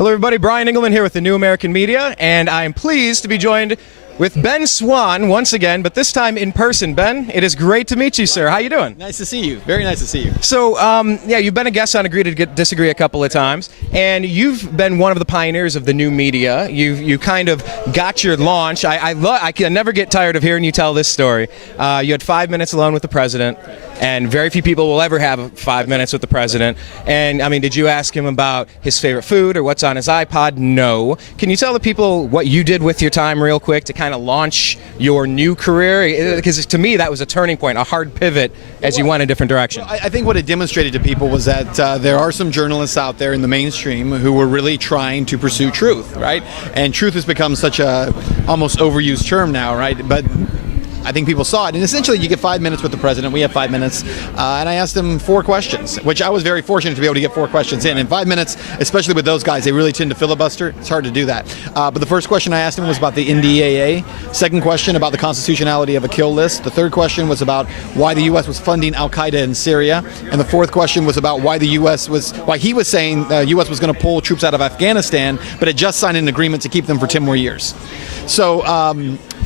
Hello, everybody. Brian Engelman here with the New American Media, and I am pleased to be joined with Ben Swann once again, but this time in person. Ben, it is great to meet you, sir. How you doing? Nice to see you. Very nice to see you. So, yeah, you've been a guest on Agree to Disagree a couple of times, and you've been one of the pioneers of the new media. You kind of got your launch. I can never get tired of hearing you tell this story. You had 5 minutes alone with the president, and very few people will ever have 5 minutes with the president. And, I mean, did you ask him about his favorite food or what's on his iPod? No. Can you tell the people what you did with your time real quick to kind of launch your new career? Because to me, that was a turning point, a hard pivot as you went a different direction. I think what it demonstrated to people was that there are some journalists out there in the mainstream who were really trying to pursue truth, right? And truth has become such a almost overused term now, right? But I think people saw it, and essentially you get 5 minutes with the president. We have 5 minutes, and I asked him 4 questions, which I was very fortunate to be able to get 4 questions in 5 minutes, especially with those guys. They really tend to filibuster. It's hard to do that. But the first question I asked him was about the NDAA. Second question about the constitutionality of a kill list. The third question was about why the U.S. was funding Al-Qaeda in Syria, and the fourth question was about why he was saying the U.S. was going to pull troops out of Afghanistan, but had just signed an agreement to keep them for 10 more years. So,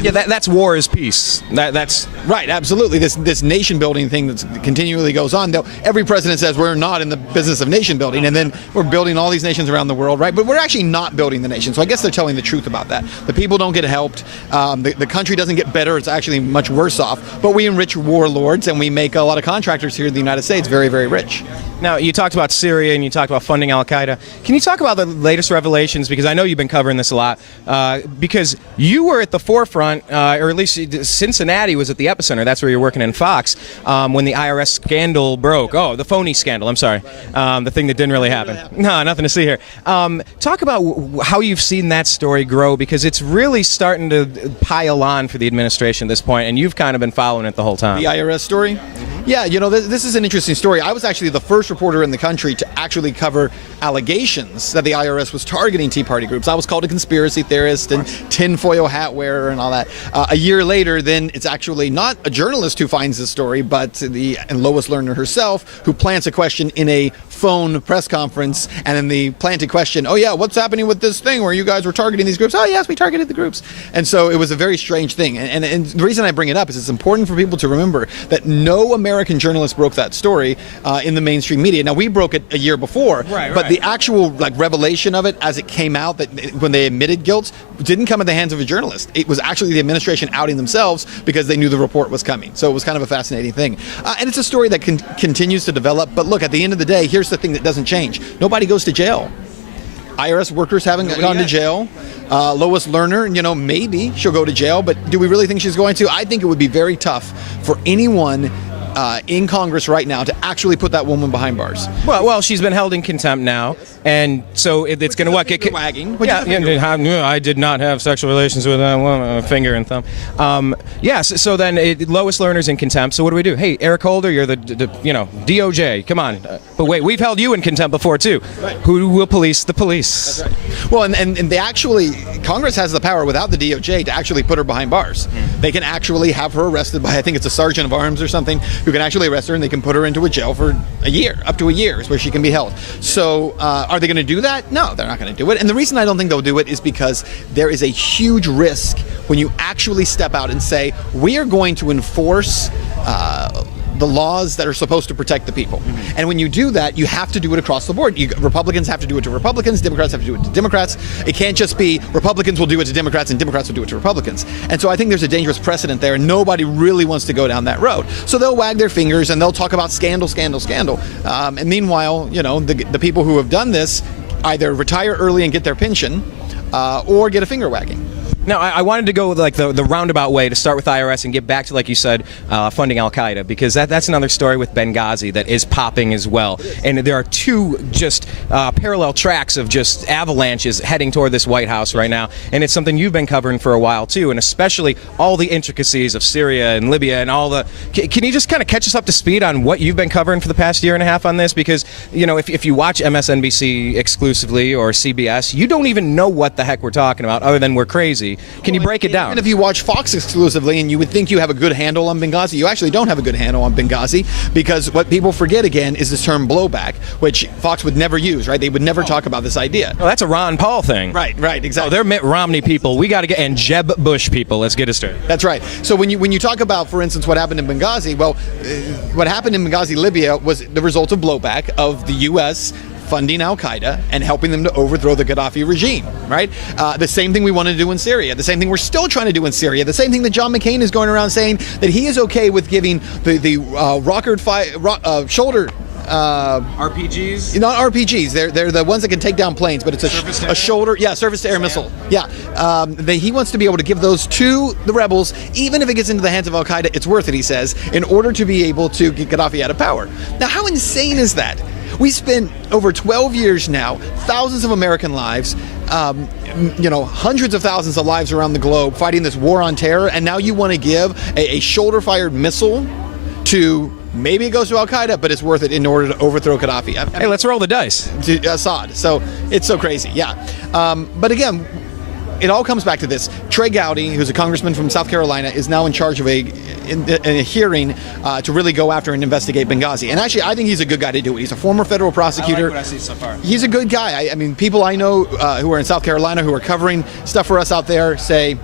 yeah, that's war is peace. That's right, absolutely. This nation building thing that continually goes on. Though every president says we're not in the business of nation building, and then we're building all these nations around the world, right? But we're actually not building the nation. So I guess they're telling the truth about that. The people don't get helped. The country doesn't get better. It's actually much worse off. But we enrich warlords, and we make a lot of contractors here in the United States very, very rich. Now, you talked about Syria and you talked about funding Al-Qaeda. Can you talk about the latest revelations? Because I know you've been covering this a lot. Because you were at the forefront, or at least Cincinnati was at the epicenter. That's where you're working in Fox when the IRS scandal broke. Oh, the phony scandal. I'm sorry. The thing that didn't really happen. No, nothing to see here. Talk about how you've seen that story grow, because it's really starting to pile on for the administration at this point, and you've kind of been following it the whole time. The IRS story? Yeah, you know, this is an interesting story. I was actually the first reporter in the country to actually cover allegations that the IRS was targeting Tea Party groups. I was called a conspiracy theorist and tinfoil hat wearer and all that. A year later, then it's actually not a journalist who finds this story, but Lois Lerner herself, who plants a question in a phone press conference, and then the planted question, oh yeah, what's happening with this thing where you guys were targeting these groups? Oh yes, we targeted the groups. And so it was a very strange thing. And the reason I bring it up is it's important for people to remember that no American journalist broke that story in the mainstream media. Now, we broke it a year before, but the actual revelation of it as it came out, that when they admitted guilt, didn't come at the hands of a journalist. It was actually the administration outing themselves because they knew the report was coming. So it was kind of a fascinating thing. And it's a story that continues to develop. But look, at the end of the day, here's the thing that doesn't change. Nobody goes to jail. IRS workers haven't gone to jail. Lois Lerner, you know, maybe she'll go to jail, but do we really think she's going to? I think it would be very tough for anyone in Congress right now to actually put that woman behind bars. Well, she's been held in contempt now, and so it's going to get wagging. I did not have sexual relations with that woman, finger and thumb. Yes. So then Lois Lerner's in contempt. So what do we do? Hey, Eric Holder, you're the DOJ. Come on. But wait, we've held you in contempt before too. Right. Who will police the police? That's right. Well, and they actually, Congress has the power without the DOJ to actually put her behind bars. They can actually have her arrested by, I think it's a sergeant of arms or something, who can actually arrest her, and they can put her into a jail for a year, up to a year is where she can be held. So are they going to do that? No, they're not going to do it. And the reason I don't think they'll do it is because there is a huge risk when you actually step out and say, we are going to enforce the laws that are supposed to protect the people. And when you do that, you have to do it across the board. Republicans have to do it to Republicans, Democrats have to do it to Democrats. It can't just be Republicans will do it to Democrats and Democrats will do it to Republicans. And so I think there's a dangerous precedent there, and nobody really wants to go down that road. So they'll wag their fingers and they'll talk about scandal, scandal, scandal. And meanwhile, you know, the people who have done this either retire early and get their pension or get a finger wagging. Now, I wanted to go with like the roundabout way to start with IRS and get back to, like you said, funding Al-Qaeda, because that's another story with Benghazi that is popping as well. And there are two just parallel tracks of just avalanches heading toward this White House right now. And it's something you've been covering for a while too, and especially all the intricacies of Syria and Libya and all the... Can you just kind of catch us up to speed on what you've been covering for the past year and a half on this? Because, you know, if you watch MSNBC exclusively or CBS, you don't even know what the heck we're talking about other than we're crazy. Benghazi. Can you break it down? Even if you watch Fox exclusively and you would think you have a good handle on Benghazi, you actually don't have a good handle on Benghazi, because what people forget again is this term blowback, which Fox would never use, right? They would never talk about this idea. Well, that's a Ron Paul thing. Right, exactly. Oh, they're Mitt Romney people. We got to get, and Jeb Bush people. Let's get it straight. That's right. So when you talk about, for instance, what happened in Benghazi, well, what happened in Benghazi, Libya, was the result of blowback of the U.S. funding Al-Qaeda and helping them to overthrow the Gaddafi regime, right? The same thing we want to do in Syria, the same thing we're still trying to do in Syria, the same thing that John McCain is going around saying that he is okay with giving the shoulder RPGs? Not RPGs. They're the ones that can take down planes, but it's a shoulder, surface-to-air missile. Yeah, he wants to be able to give those to the rebels, even if it gets into the hands of Al-Qaeda. It's worth it, he says, in order to be able to get Gaddafi out of power. Now, how insane is that? We spent over 12 years now, thousands of American lives, hundreds of thousands of lives around the globe fighting this war on terror, and now you want to give a shoulder-fired missile to, maybe it goes to Al-Qaeda, but it's worth it in order to overthrow Gaddafi. Hey, let's roll the dice. To Assad. So it's so crazy, yeah. But again, it all comes back to this. Trey Gowdy, who's a congressman from South Carolina, is now in charge of a hearing to really go after and investigate Benghazi. And actually, I think he's a good guy to do it. He's a former federal prosecutor. I like what I see so far. He's a good guy. I mean, people I know who are in South Carolina who are covering stuff for us out there say,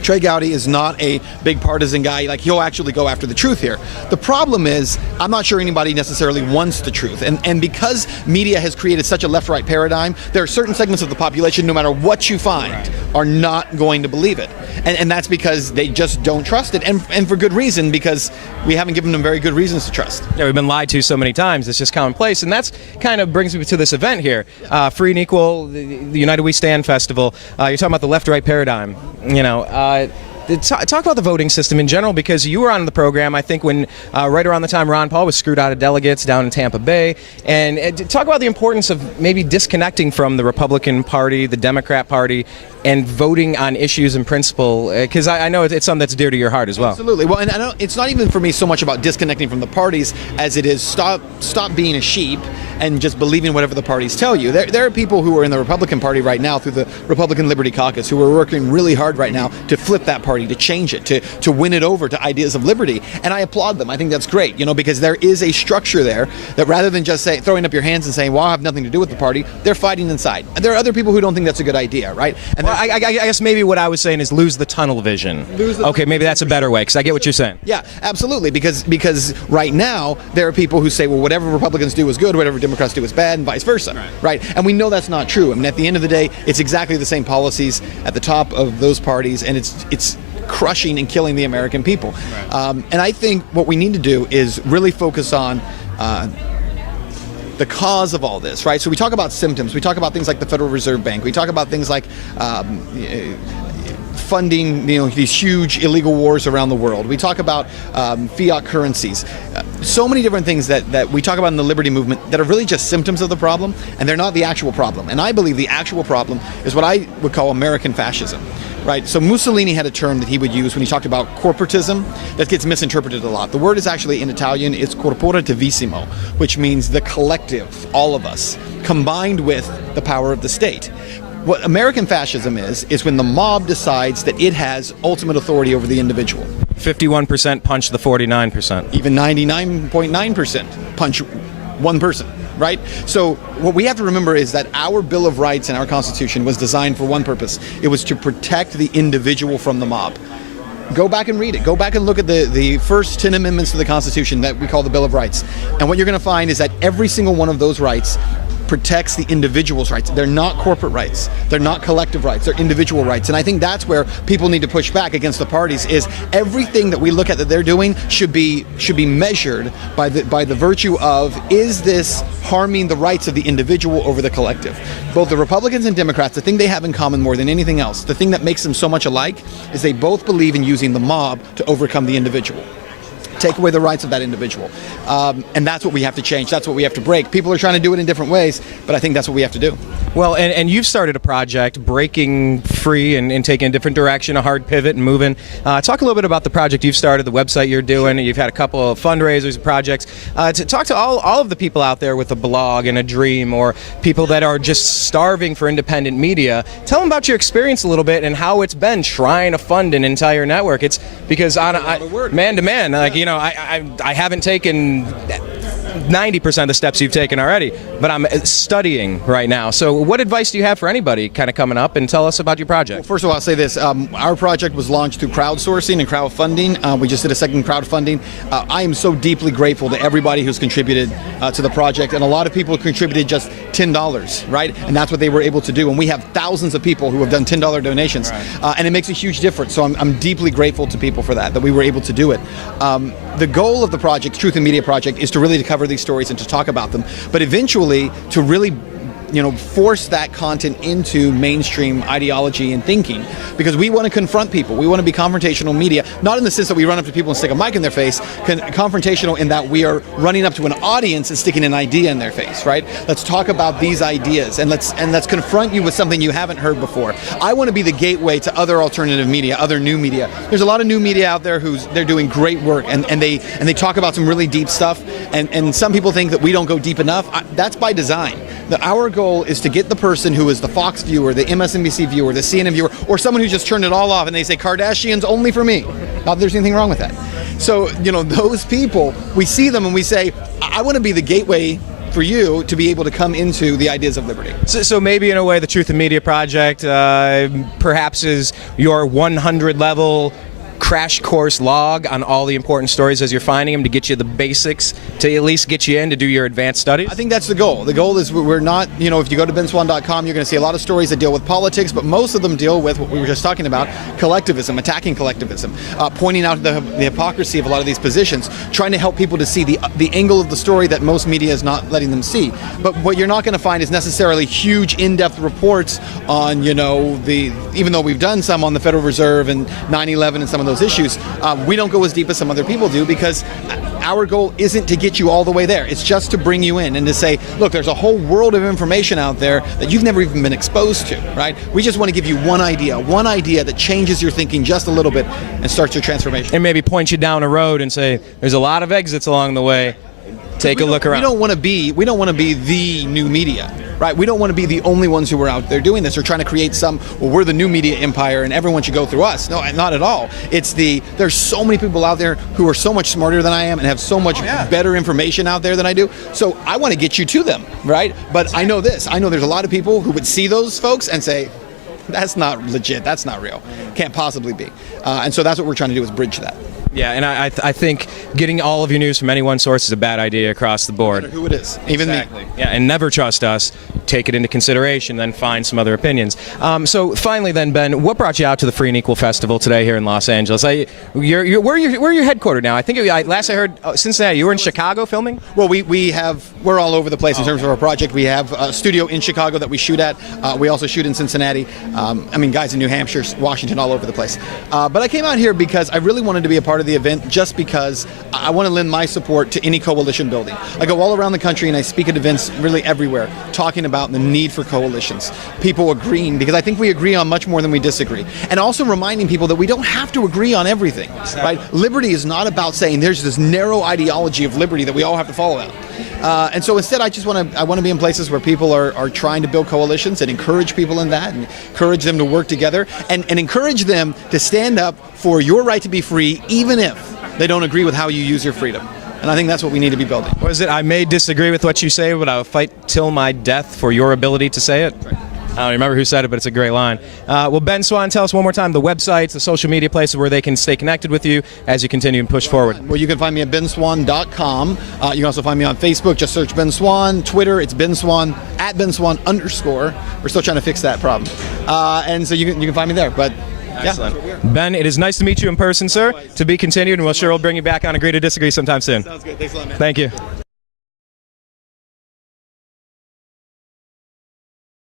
Trey Gowdy is not a big partisan guy. Like, he'll actually go after the truth here. The problem is, I'm not sure anybody necessarily wants the truth. And because media has created such a left-right paradigm, there are certain segments of the population, no matter what you find, are not going to believe it. And that's because they just don't trust it. And for good reason, because we haven't given them very good reasons to trust. Yeah, we've been lied to so many times. It's just commonplace. And that's kind of brings me to this event here. Free and Equal, the United We Stand Festival. You're talking about the left-right paradigm. Talk about the voting system in general, because you were on the program, I think, when right around the time Ron Paul was screwed out of delegates down in Tampa Bay. And talk about the importance of maybe disconnecting from the Republican Party, the Democrat Party, and voting on issues in principle, because I know it's something that's dear to your heart as well. Absolutely. Well, and I know it's not even for me so much about disconnecting from the parties as it is stop being a sheep and just believing whatever the parties tell you. There are people who are in the Republican Party right now through the Republican Liberty Caucus who are working really hard right now to flip that party, to change it, to win it over to ideas of liberty. And I applaud them. I think that's great, because there is a structure there that, rather than just throwing up your hands and saying, well, I have nothing to do with the party, they're fighting inside. And there are other people who don't think that's a good idea, right? And well, I guess maybe what I was saying is lose the tunnel vision. Okay, maybe that's a better way, because I get what you're saying. Yeah, absolutely, because right now there are people who say, well, whatever Republicans do is good, whatever Democrats do is bad, and vice versa, right? And we know that's not true. I mean, at the end of the day, it's exactly the same policies at the top of those parties, and it's crushing and killing the American people. And I think what we need to do is really focus on the cause of all this, right? So we talk about symptoms. We talk about things like the Federal Reserve Bank. We talk about things like funding, these huge illegal wars around the world. We talk about fiat currencies. So many different things that we talk about in the liberty movement that are really just symptoms of the problem, and they're not the actual problem. And I believe the actual problem is what I would call American fascism. Right, so Mussolini had a term that he would use when he talked about corporatism that gets misinterpreted a lot. The word is actually, in Italian, it's corporativissimo, which means the collective, all of us, combined with the power of the state. What American fascism is when the mob decides that it has ultimate authority over the individual. 51% punch the 49%. Even 99.9% punch one person. Right? So what we have to remember is that our Bill of Rights and our Constitution was designed for one purpose. It was to protect the individual from the mob. Go back and read it. Go back and look at the first 10 amendments to the Constitution that we call the Bill of Rights. And what you're going to find is that every single one of those rights protects the individual's rights. They're not corporate rights. They're not collective rights. They're individual rights. And I think that's where people need to push back against the parties, is everything that we look at that they're doing should be measured by the virtue of, is this harming the rights of the individual over the collective? Both the Republicans and Democrats, the thing they have in common more than anything else, the thing that makes them so much alike, is they both believe in using the mob to overcome the individual. take away the rights of that individual. And that's what we have to change. That's what we have to break. People are trying to do it in different ways, but I think that's what we have to do. Well, and you've started a project, breaking free and taking a different direction, a hard pivot and moving. Talk a little bit about the project you've started, the website you're doing. You've had a couple of fundraisers and projects. To talk to all of the people out there with a blog and a dream, or people that are just starving for independent media. Tell them about your experience a little bit and how it's been trying to fund an entire network. It's because man to man, like, you know, I haven't taken 90% of the steps you've taken already, but I'm studying right now. So what advice do you have for anybody kind of coming up, and tell us about your project? Well, first of all, I'll say this. Our project was launched through crowdsourcing and crowdfunding. We just did a second crowdfunding. I am so deeply grateful to everybody who's contributed to the project, and a lot of people contributed just $10, right? And that's what they were able to do. And we have thousands of people who have done $10 donations, right. And it makes a huge difference. So I'm deeply grateful to people for that we were able to do it. The goal of the project, Truth in Media Project, is to really cover these stories and to talk about them, but eventually to really force that content into mainstream ideology and thinking, because we want to confront people. We want to be confrontational media, not in the sense that we run up to people and stick a mic in their face, confrontational in that we are running up to an audience and sticking an idea in their face, right? Let's talk about these ideas, and let's confront you with something you haven't heard before. I want to be the gateway to other alternative media, other new media. There's a lot of new media out there they're doing great work, and they talk about some really deep stuff, and some people think that we don't go deep enough. That's by design. Our goal is to get the person who is the Fox viewer, the MSNBC viewer, the CNN viewer, or someone who just turned it all off and they say, Kardashians only for me. Not that there's anything wrong with that. So, those people, we see them and we say, I want to be the gateway for you to be able to come into the ideas of liberty. So maybe in a way the Truth in Media Project perhaps is your 100 level crash course log on all the important stories as you're finding them, to get you the basics, to at least get you in to do your advanced studies? I think that's the goal. The goal is we're not, if you go to benswann.com, you're going to see a lot of stories that deal with politics, but most of them deal with what we were just talking about, collectivism, attacking collectivism, pointing out the hypocrisy of a lot of these positions, trying to help people to see the angle of the story that most media is not letting them see. But what you're not going to find is necessarily huge in-depth reports on, even though we've done some on the Federal Reserve and 9/11 and some of those issues, we don't go as deep as some other people do, because our goal isn't to get you all the way there. It's just to bring you in and to say, look, there's a whole world of information out there that you've never even been exposed to, right? We just want to give you one idea that changes your thinking just a little bit and starts your transformation. And maybe point you down a road and say, there's a lot of exits along the way. Take a look around. We don't want to be the new media, right? We don't want to be the only ones who are out there doing this or trying to create we're the new media empire and everyone should go through us. No, not at all. There's so many people out there who are so much smarter than I am and have so much better information out there than I do. So I want to get you to them, right? But I know there's a lot of people who would see those folks and say, that's not legit, that's not real, can't possibly be. And so that's what we're trying to do, is bridge that. Yeah, and I think getting all of your news from any one source is a bad idea across the board. No matter who it is, even me. Yeah, and never trust us. Take it into consideration, then find some other opinions. So finally then, Ben, what brought you out to the Free and Equal Festival today here in Los Angeles? Where are you headquartered now? I think last I heard, Cincinnati. You were in Chicago filming? Well, we're all over the place in terms of our project. We have a studio in Chicago that we shoot at. We also shoot in Cincinnati. Guys in New Hampshire, Washington, all over the place. But I came out here because I really wanted to be a part of the event, just because I want to lend my support to any coalition building. I go all around the country and I speak at events really everywhere, talking about the need for coalitions, people agreeing, because I think we agree on much more than we disagree, and also reminding people that we don't have to agree on everything, right? Liberty is not about saying there's this narrow ideology of liberty that we all have to follow out. And so instead, I want to be in places where people are trying to build coalitions and encourage people in that, and encourage them to work together, and encourage them to stand up for your right to be free, even if they don't agree with how you use your freedom. And I think that's what we need to be building. What is it? I may disagree with what you say, but I'll fight till my death for your ability to say it. Right. I don't remember who said it, but it's a great line. Well, Ben Swann, tell us one more time the websites, the social media places where they can stay connected with you as you continue and push forward. Well, you can find me at benswann.com. You can also find me on Facebook. Just search Ben Swann. Twitter, it's Ben Swann, at Ben Swann _. We're still trying to fix that problem. And so you can find me there. But excellent. Yeah. Ben, it is nice to meet you in person, sir. To be continued, and we'll bring you back on Agree to Disagree sometime soon. Sounds good. Thanks a lot, man. Thank you.